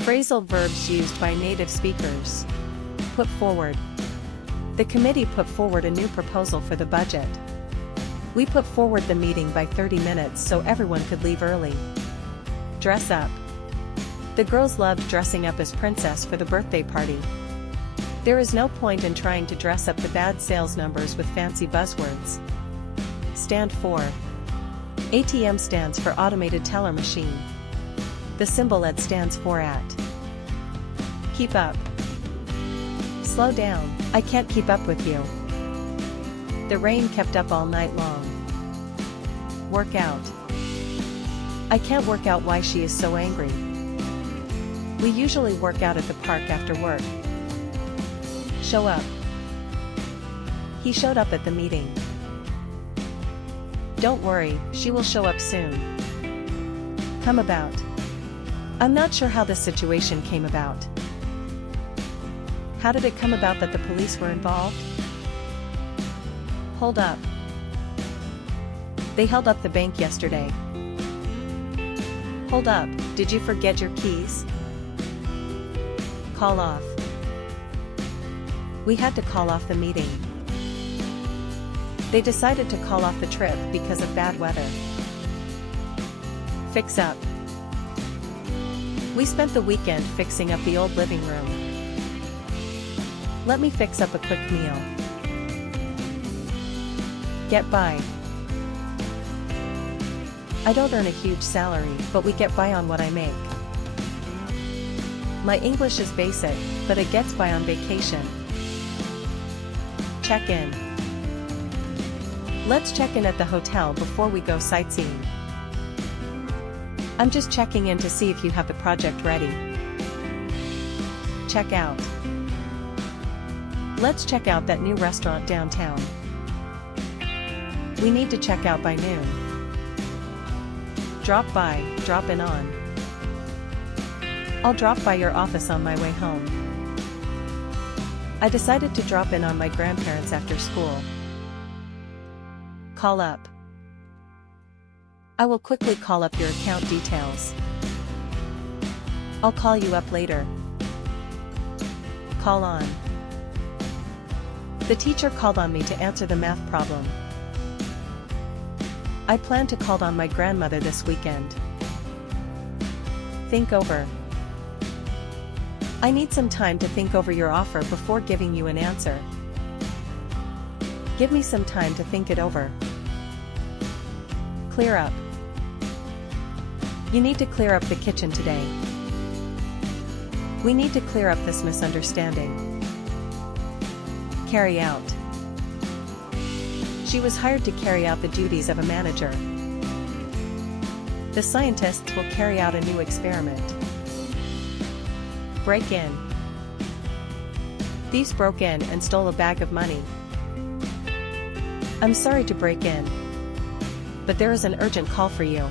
Phrasal verbs used by native speakers. Put forward. The committee put forward a new proposal for the budget. We put forward the meeting by 30 minutes so everyone could leave early. Dress up. The girls loved dressing up as princess for the birthday party. There is no point in trying to dress up the bad sales numbers with fancy buzzwords. Stand for. ATM stands for automated teller machine. The symbol AT stands for at. Keep up. Slow down, I can't keep up with you. The rain kept up all night long. Work out. I can't work out why she is so angry. We usually work out at the park after work. Show up. He showed up at the meeting. Don't worry, she will show up soon. Come about. I'm not sure how this situation came about. How did it come about that the police were involved? Hold up. They held up the bank yesterday. Hold up, did you forget your keys? Call off. We had to call off the meeting. They decided to call off the trip because of bad weather. Fix up. We spent the weekend fixing up the old living room. Let me fix up a quick meal. Get by. I don't earn a huge salary, but we get by on what I make. My English is basic, but it gets by on vacation. Check in. Let's check in at the hotel before we go sightseeing. I'm just checking in to see if you have the project ready. Check out. Let's check out that new restaurant downtown. We need to check out by noon. Drop by, drop in on. I'll drop by your office on my way home. I decided to drop in on my grandparents after school. Call up. I will quickly call up your account details. I'll call you up later. Call on. The teacher called on me to answer the math problem. I plan to call on my grandmother this weekend. Think over. I need some time to think over your offer before giving you an answer. Give me some time to think it over. Clear up. You need to clear up the kitchen today. We need to clear up this misunderstanding. Carry out. She was hired to carry out the duties of a manager. The scientists will carry out a new experiment. Break in. Thieves broke in and stole a bag of money. I'm sorry to break in, but there is an urgent call for you.